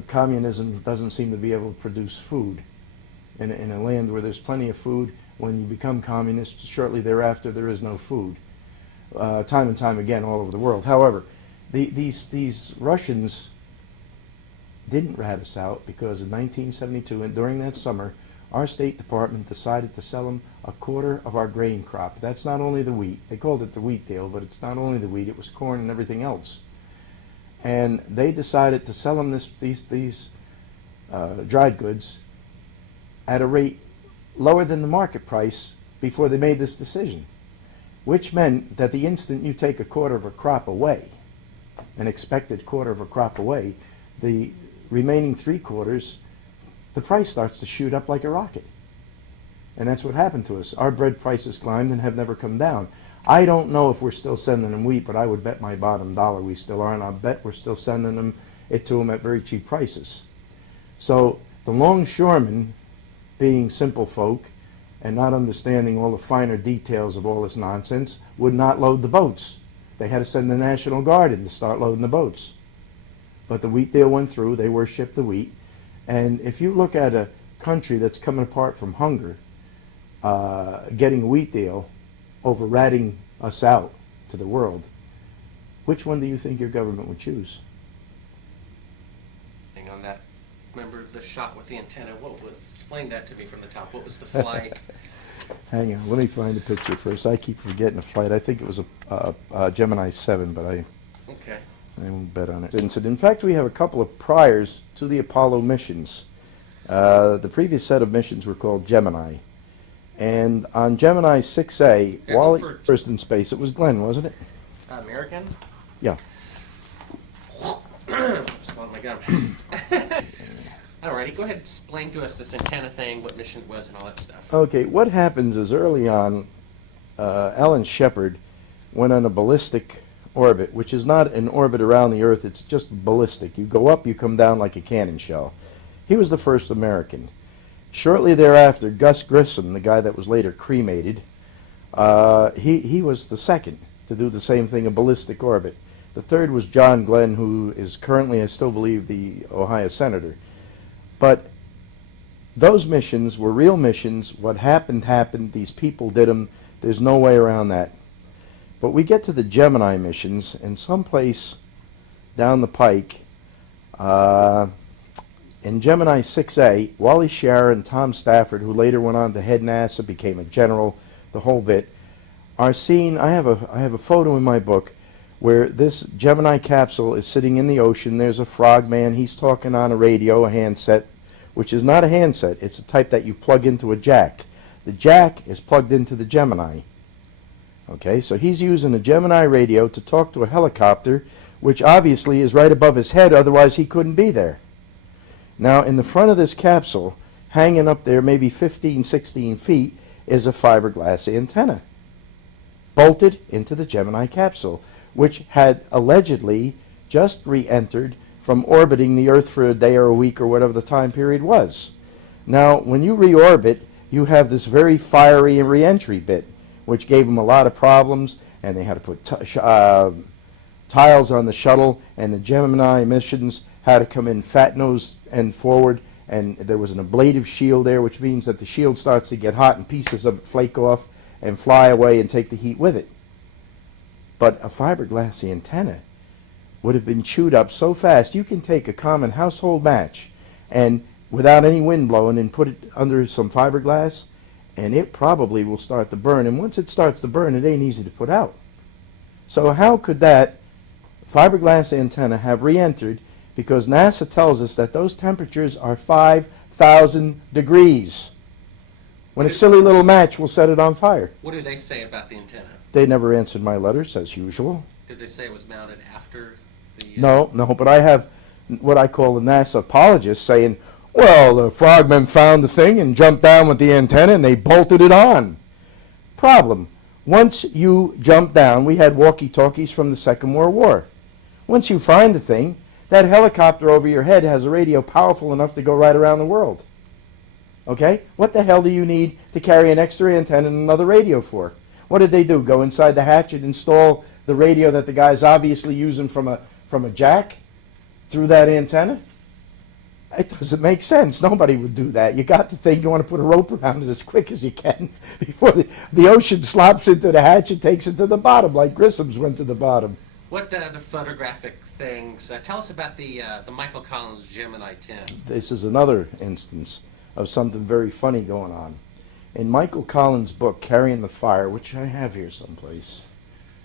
communism doesn't seem to be able to produce food. In a land where there's plenty of food, when you become communist, shortly thereafter there is no food. Time and time again all over the world. However, these Russians didn't rat us out because in 1972, and during that summer, our State Department decided to sell them a quarter of our grain crop. That's not only the wheat. They called it the wheat deal, but it's not only the wheat. It was corn and everything else. And they decided to sell them these dried goods at a rate lower than the market price before they made this decision, which meant that the instant you take a quarter of a crop away, an expected quarter of a crop away, the remaining 3/4, the price starts to shoot up like a rocket. And that's what happened to us. Our bread prices climbed and have never come down. I don't know if we're still sending them wheat, but I would bet my bottom dollar we still are, and I'll bet we're still sending it to them at very cheap prices. So the longshoremen, being simple folk and not understanding all the finer details of all this nonsense, would not load the boats. They had to send the National Guard in to start loading the boats. But the wheat deal went through. They worshipped the wheat. And if you look at a country that's coming apart from hunger, getting a wheat deal over ratting us out to the world, which one do you think your government would choose? Hang on that. Remember the shot with the antenna? Explain that to me from the top. What was the flight? Hang on, let me find the picture first. I keep forgetting the flight. I think it was a Gemini 7, but I won't bet on it. In fact, we have a couple of priors to the Apollo missions. The previous set of missions were called Gemini. And on Gemini 6A, Wally first in space, it was Glenn, wasn't it? American? Yeah. Swallowed my gum. Alrighty, go ahead and explain to us this antenna thing, what mission it was, and all that stuff. Okay, what happens is early on, Alan Shepard went on a ballistic orbit, which is not an orbit around the Earth, it's just ballistic. You go up, you come down like a cannon shell. He was the first American. Shortly thereafter, Gus Grissom, the guy that was later cremated, he was the second to do the same thing, a ballistic orbit. The third was John Glenn, who is currently, I still believe, the Ohio senator. But those missions were real missions. What happened, happened. These people did them. There's no way around that. But we get to the Gemini missions, and someplace down the pike, in Gemini 6A, Wally Schirra and Tom Stafford, who later went on to head NASA, became a general, the whole bit, are seen. I have a photo in my book where this Gemini capsule is sitting in the ocean. There's a frogman. He's talking on a radio, a handset, which is not a handset. It's a type that you plug into a jack. The jack is plugged into the Gemini. Okay, so he's using a Gemini radio to talk to a helicopter, which obviously is right above his head, otherwise he couldn't be there. Now, in the front of this capsule, hanging up there maybe 15, 16 feet, is a fiberglass antenna bolted into the Gemini capsule, which had allegedly just re-entered from orbiting the Earth for a day or a week or whatever the time period was. Now, when you reorbit, you have this very fiery re-entry bit, which gave them a lot of problems, and they had to put tiles on the shuttle, and the Gemini missions had to come in fat-nosed and forward, and there was an ablative shield there, which means that the shield starts to get hot and pieces of it flake off and fly away and take the heat with it. But a fiberglass antenna would have been chewed up so fast. You can take a common household match and without any wind blowing and put it under some fiberglass, and it probably will start to burn. And once it starts to burn, it ain't easy to put out. So how could that fiberglass antenna have re-entered? Because NASA tells us that those temperatures are 5,000 degrees. When a silly little match will set it on fire. What did they say about the antenna? They never answered my letters, as usual. Did they say it was mounted after the... No, but I have what I call the NASA apologist saying, well, the frogmen found the thing and jumped down with the antenna and they bolted it on. Problem. Once you jump down, we had walkie-talkies from the Second World War. Once you find the thing, that helicopter over your head has a radio powerful enough to go right around the world. Okay? What the hell do you need to carry an extra antenna and another radio for? What did they do? Go inside the hatch and install the radio that the guy's obviously using from a jack through that antenna? It doesn't make sense. Nobody would do that. You got the thing, you want to put a rope around it as quick as you can before the ocean slops into the hatch and takes it to the bottom, like Grissom's went to the bottom. What the photographic things? Tell us about the Michael Collins Gemini 10. This is another instance of something very funny going on. In Michael Collins' book, Carrying the Fire, which I have here someplace,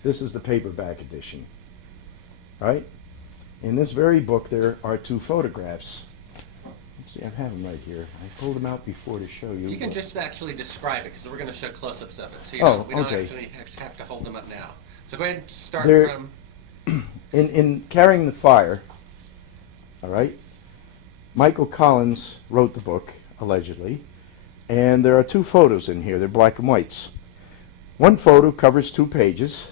this is the paperback edition, right? In this very book, there are two photographs. Let's see, I have them right here. I pulled them out before to show you. You can just actually describe it, because we're going to show close-ups of it. So we don't actually have to hold them up now. So go ahead and start from... In Carrying the Fire, all right, Michael Collins wrote the book, allegedly, and there are two photos in here. They're black and whites. One photo covers 2 pages.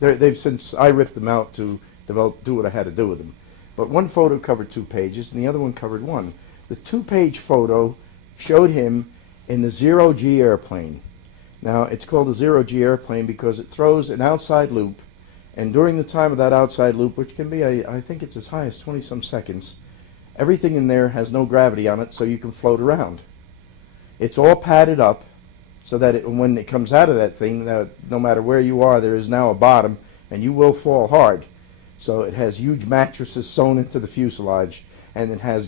They've since I ripped them out to do what I had to do with them. But one photo covered 2 pages, and the other one covered 1. The 2-page photo showed him in the zero-G airplane. Now, it's called a zero-G airplane because it throws an outside loop, and during the time of that outside loop, which can be, I think it's as high as 20-some seconds, everything in there has no gravity on it, so you can float around. It's all padded up so that when it comes out of that thing, no matter where you are, there is now a bottom, and you will fall hard. So it has huge mattresses sewn into the fuselage, and it has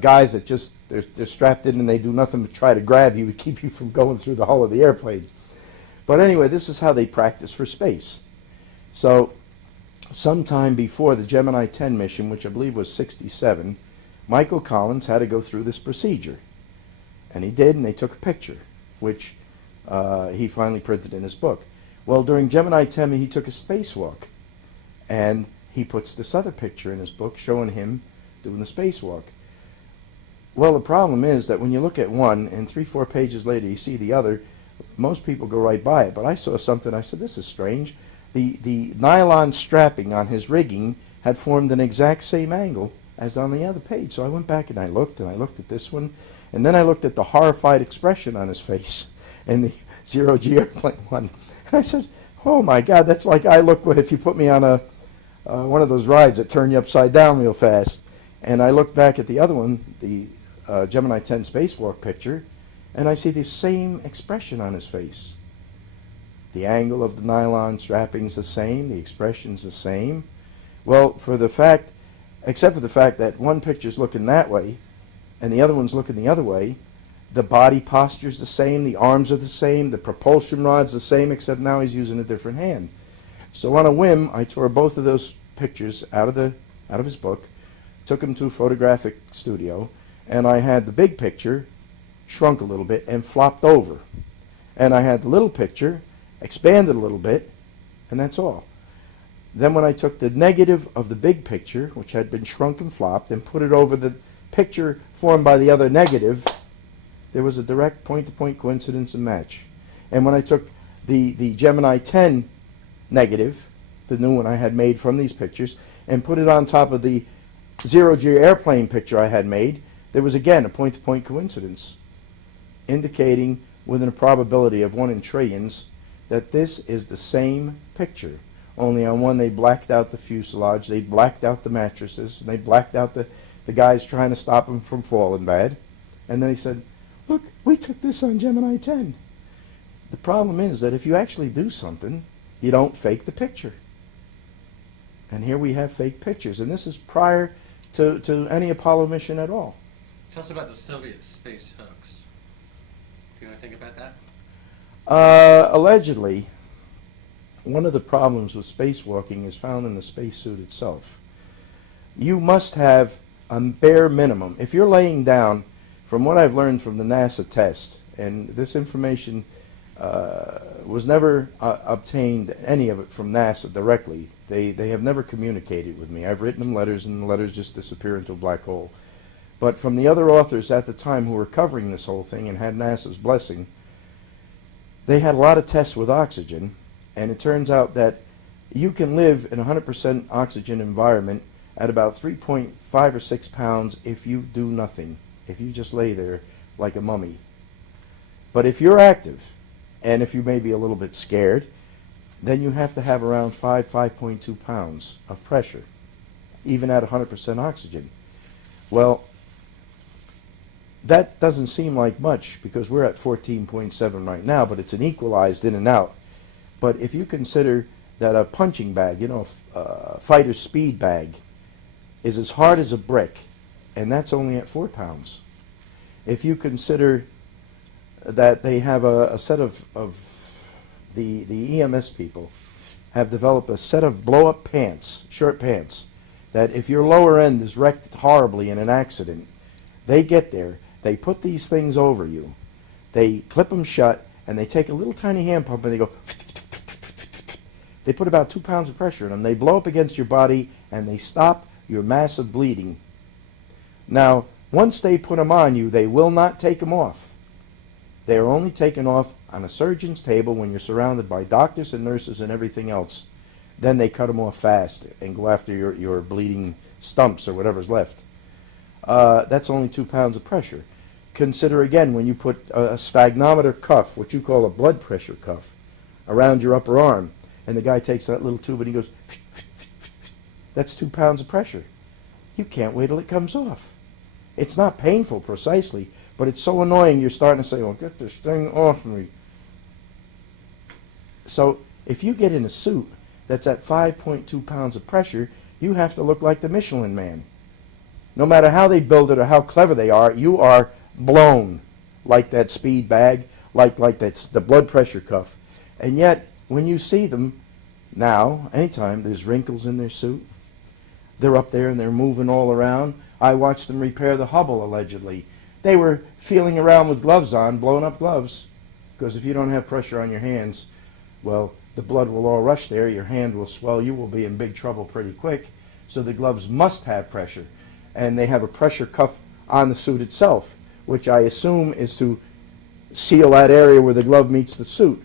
guys that just, they're strapped in and they do nothing but try to grab you to keep you from going through the hull of the airplane. But anyway, this is how they practice for space. So sometime before the Gemini 10 mission, which I believe was 67, Michael Collins had to go through this procedure. And he did, and they took a picture, which he finally printed in his book. Well, during Gemini 10, he took a spacewalk, and he puts this other picture in his book showing him doing the spacewalk. Well, the problem is that when you look at one, and 3-4 pages later you see the other, most people go right by it. But I saw something, I said, this is strange. The nylon strapping on his rigging had formed an exact same angle as on the other page. So I went back and I looked at this one, and then I looked at the horrified expression on his face in the zero-G airplane one. And I said, oh my God, that's like I look if you put me on one of those rides that turn you upside down real fast. And I looked back at the other one, the Gemini 10 spacewalk picture, and I see the same expression on his face. The angle of the nylon strapping's the same, the expression's the same. Well, except for the fact that one picture's looking that way and the other one's looking the other way, the body posture's the same, the arms are the same, the propulsion rod's the same, except now he's using a different hand. So on a whim, I tore both of those pictures out of his book, took them to a photographic studio, and I had the big picture shrunk a little bit and flopped over. And I had the little picture expanded a little bit, and that's all. Then when I took the negative of the big picture, which had been shrunk and flopped, and put it over the picture formed by the other negative, there was a direct point-to-point coincidence and match. And when I took the Gemini 10 negative, the new one I had made from these pictures, and put it on top of the zero-G airplane picture I had made, there was again a point-to-point coincidence, indicating within a probability of 1 in trillions that this is the same picture. Only on one they blacked out the fuselage, they blacked out the mattresses, and they blacked out the guys trying to stop them from falling bad. And then he said, look, we took this on Gemini 10. The problem is that if you actually do something, you don't fake the picture. And here we have fake pictures. And this is prior to any Apollo mission at all. Tell us about the Soviet space hoax. Do you want to think about that? Allegedly, one of the problems with spacewalking is found in the spacesuit itself. You must have a bare minimum. If you're laying down, from what I've learned from the NASA test, and this information was never obtained, any of it, from NASA directly. They have never communicated with me. I've written them letters, and the letters just disappear into a black hole. But from the other authors at the time who were covering this whole thing and had NASA's blessing, they had a lot of tests with oxygen, and it turns out that you can live in a 100% oxygen environment at about 3.5 or 6 pounds if you do nothing, if you just lay there like a mummy. But if you're active, and if you may be a little bit scared, then you have to have around 5.2 pounds of pressure, even at 100% oxygen. Well, that doesn't seem like much because we're at 14.7 right now, but it's an equalized in and out. But if you consider that a punching bag, you know, a fighter's speed bag, is as hard as a brick, and that's only at 4 pounds. If you consider that they have a set of the EMS people have developed a set of blow-up pants, short pants, that if your lower end is wrecked horribly in an accident, they get there, they put these things over you, they clip them shut, and they take a little tiny hand pump and they go, they put about 2 pounds of pressure in them, they blow up against your body, and they stop your massive bleeding. Now, once they put them on you, they will not take them off. They are only taken off on a surgeon's table when you're surrounded by doctors and nurses and everything else. Then they cut them off fast and go after your bleeding stumps or whatever's left. That's only 2 pounds of pressure. Consider again when you put a sphygmometer cuff, what you call a blood pressure cuff, around your upper arm, and the guy takes that little tube and he goes, that's 2 pounds of pressure. You can't wait till it comes off. It's not painful precisely, but it's so annoying you're starting to say, oh, get this thing off me. So if you get in a suit that's at 5.2 pounds of pressure, you have to look like the Michelin Man. No matter how they build it or how clever they are, you are blown like that speed bag, like that's the blood pressure cuff. And yet, when you see them now, anytime there's wrinkles in their suit, they're up there and they're moving all around. I watched them repair the Hubble, allegedly. They were feeling around with gloves on, blown up gloves, because if you don't have pressure on your hands, well, the blood will all rush there, your hand will swell, you will be in big trouble pretty quick. So the gloves must have pressure. And they have a pressure cuff on the suit itself, which I assume is to seal that area where the glove meets the suit.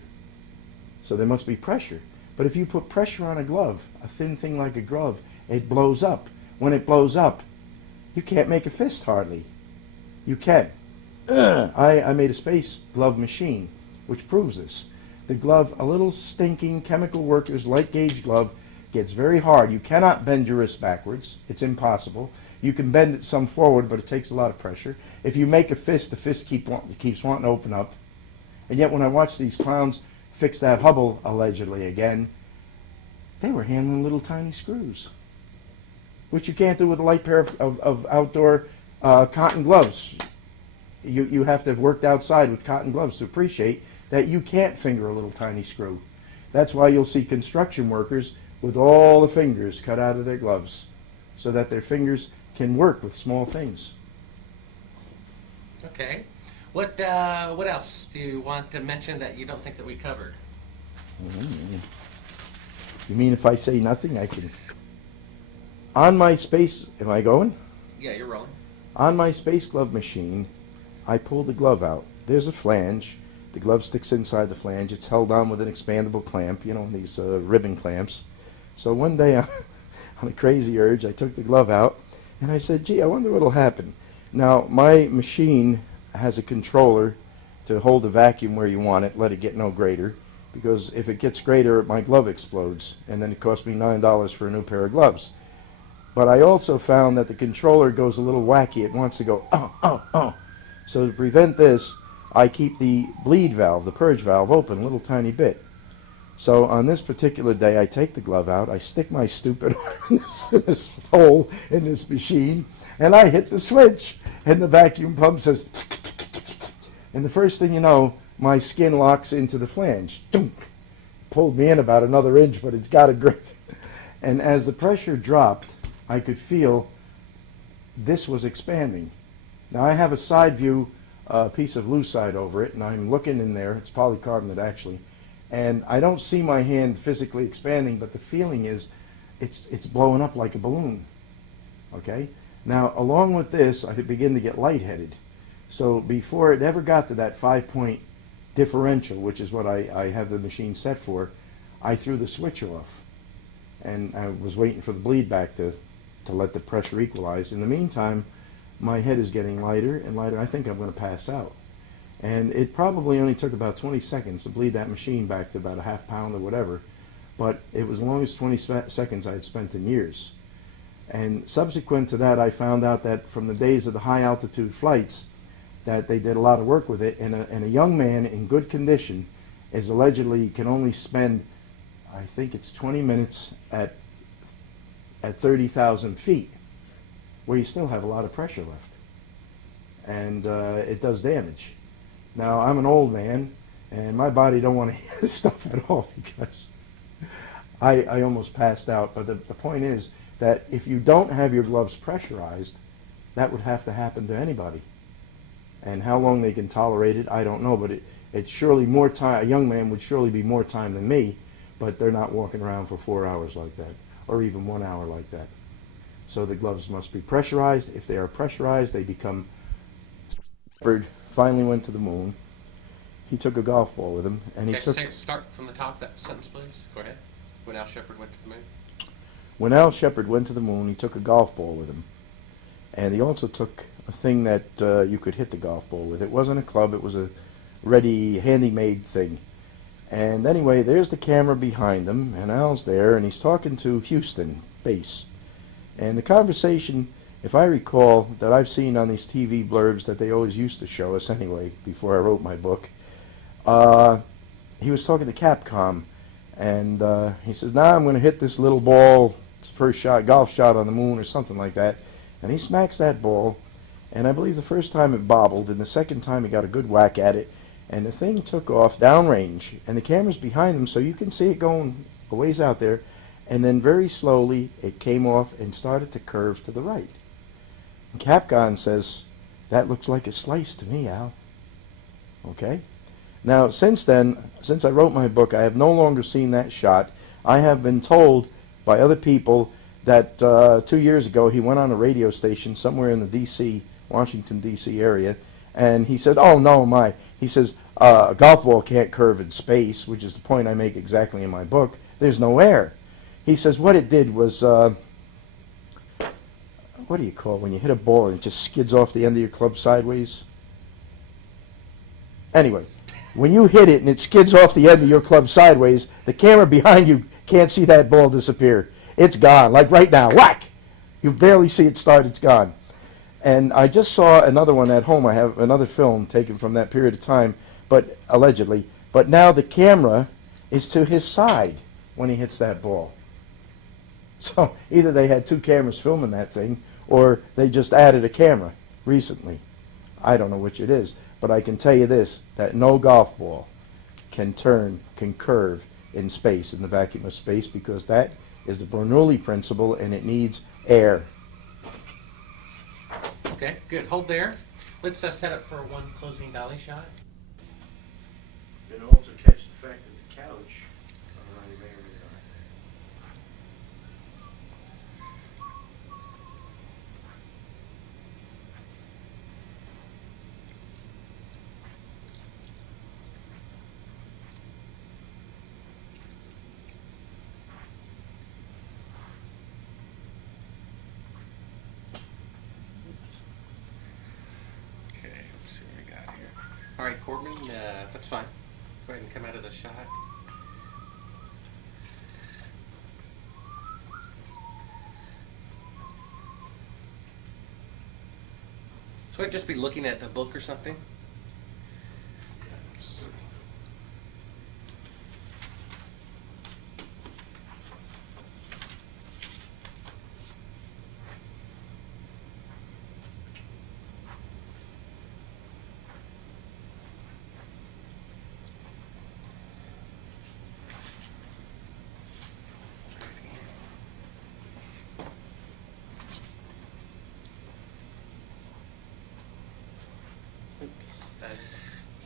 So there must be pressure. But if you put pressure on a glove, a thin thing like a glove, it blows up. When it blows up, you can't make a fist hardly. You can. I made a space glove machine, which proves this. The glove, a little stinking chemical worker's light gauge glove, gets very hard. You cannot bend your wrist backwards. It's impossible. You can bend it some forward, but it takes a lot of pressure. If you make a fist, the fist keeps wanting to open up. And yet when I watch these clowns fix that Hubble, allegedly, again, they were handling little tiny screws, which you can't do with a light pair of outdoor cotton gloves. You have to have worked outside with cotton gloves to appreciate that you can't finger a little tiny screw. That's why you'll see construction workers with all the fingers cut out of their gloves so that their fingers can work with small things. Okay. What else do you want to mention that you don't think that we covered? Mm-hmm. You mean if I say nothing, I can... On my space... Am I going? Yeah, you're rolling. On my space glove machine, I pull the glove out. There's a flange. The glove sticks inside the flange. It's held on with an expandable clamp, you know, these ribbon clamps. So one day, on a crazy urge, I took the glove out, and I said, gee, I wonder what'll happen. Now, my machine has a controller to hold the vacuum where you want it, let it get no greater, because if it gets greater, my glove explodes, and then it costs me $9 for a new pair of gloves. But I also found that the controller goes a little wacky. It wants to go, oh, oh, oh. So to prevent this, I keep the bleed valve, the purge valve, open a little tiny bit. So on this particular day, I take the glove out, I stick my stupid arm in this hole in this machine, and I hit the switch, and the vacuum pump says, and the first thing you know, my skin locks into the flange. Dunk! Pulled me in about another inch, but it's got a grip. And as the pressure dropped, I could feel this was expanding. Now I have a side view piece of lucite over it, and I'm looking in there. It's polycarbonate actually, and I don't see my hand physically expanding, but the feeling is it's blowing up like a balloon. Okay. Now along with this, I begin to get lightheaded. So before it ever got to that 5-point differential, which is what I have the machine set for, I threw the switch off, and I was waiting for the bleed back to let the pressure equalize. In the meantime, my head is getting lighter and lighter. I think I'm going to pass out. And it probably only took about 20 seconds to bleed that machine back to about a half pound or whatever, but it was the longest 20 seconds I had spent in years. And subsequent to that, I found out that from the days of the high altitude flights, that they did a lot of work with it, and a young man in good condition is allegedly can only spend, I think it's 20 minutes at 30,000 feet, where you still have a lot of pressure left, and it does damage. Now I'm an old man, and my body don't want to hear this stuff at all, because I almost passed out. But the point is that if you don't have your gloves pressurized, that would have to happen to anybody. And how long they can tolerate it, I don't know, but it's surely more time. A young man would surely be more time than me, but they're not walking around for 4 hours like that, or even 1 hour like that. So the gloves must be pressurized. If they are pressurized, they become... Shepard finally went to the moon. He took a golf ball with him, and he took... Start from the top, that sentence, please. Go ahead. When Al Shepard went to the moon. When Al Shepard went to the moon, he took a golf ball with him. And he also took a thing that you could hit the golf ball with. It wasn't a club, it was a ready, handy-made thing. And anyway, there's the camera behind him, and Al's there, and he's talking to Houston, base. And the conversation, if I recall, that I've seen on these TV blurbs that they always used to show us anyway, before I wrote my book, he was talking to Capcom, and he says, now I'm going to hit this little ball, first shot, golf shot on the moon or something like that. And he smacks that ball, and I believe the first time it bobbled, and the second time he got a good whack at it, and the thing took off downrange, and the camera's behind him, so you can see it going a ways out there, and then very slowly it came off and started to curve to the right. And Capcom says, that looks like a slice to me, Al. Okay? Now, since then, since I wrote my book, I have no longer seen that shot. I have been told by other people that 2 years ago he went on a radio station somewhere in the D.C., Washington, D.C. area, and he said, oh, no, my. He says, a golf ball can't curve in space, which is the point I make exactly in my book. There's no air. He says what it did was, what do you call it when you hit a ball and it just skids off the end of your club sideways? Anyway, when you hit it and it skids off the end of your club sideways, the camera behind you can't see that ball disappear. It's gone, like right now, whack! You barely see it start, it's gone. And I just saw another one at home. I have another film taken from that period of time, but allegedly. But now the camera is to his side when he hits that ball. So either they had two cameras filming that thing, or they just added a camera recently. I don't know which it is, but I can tell you this, that no golf ball can curve in space, in the vacuum of space, because that is the Bernoulli principle, and it needs air. Okay, good. Hold there. Let's set up for one closing dolly shot. And also catch the fact that the couch All right, Courtney, that's fine. Go ahead and come out of the shot. So I'd just be looking at a book or something.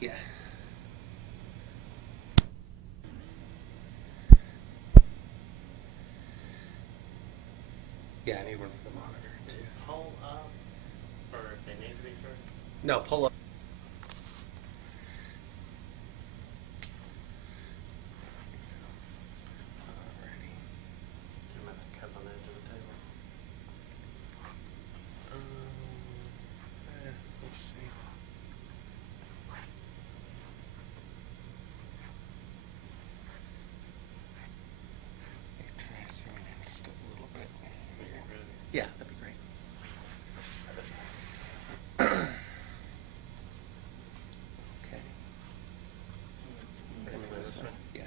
Yeah. Yeah, I need one for the monitor too. Pull up, or if they need to be first. No, pull up. Alrighty. I'm gonna cut on the edge of the table. Let's see. Just a little bit. Yeah, that'd be great. Okay. Maybe this way. Yeah.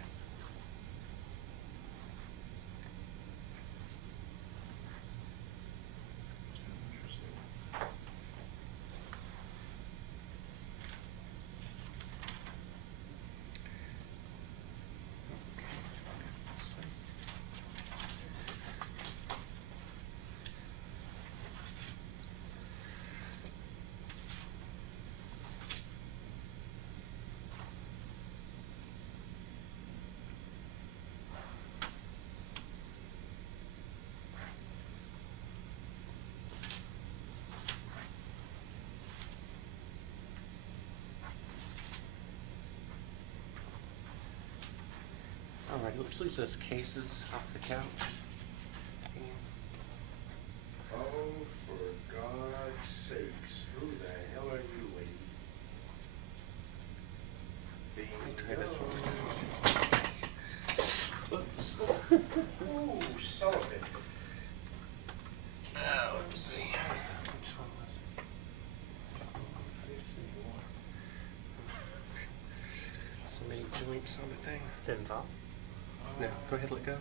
Alright, let's lose those cases off the couch. Oh, for God's sakes, who the hell are you, lady? Try this one. Oops. Ooh, son of it. Let's see. Which one was it? So many joints on the thing. Didn't fall. No, go ahead, let go.